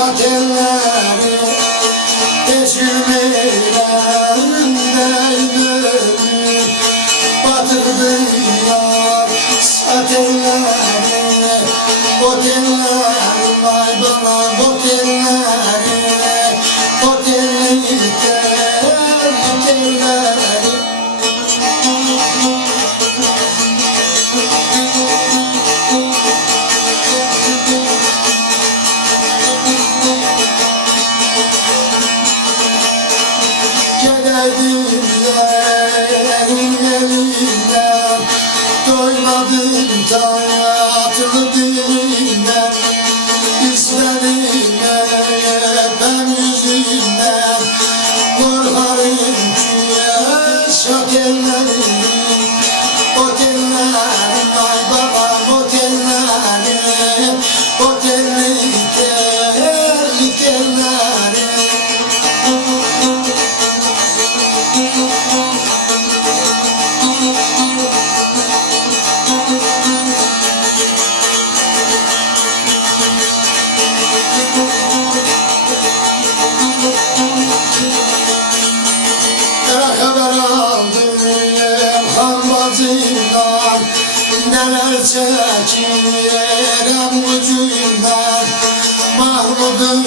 şatelleri deşirmelerinde dönüp batırdılar satelleri oteller vay bana otelleri otelleri otelleri Yerin elinden doymadım tayatılı dilinden İstedim ben yüzünden korkarım ki yaşat ellerim otellerim ay babam otellerim otelli telli tellerim neler çekirem ucundan mahrudum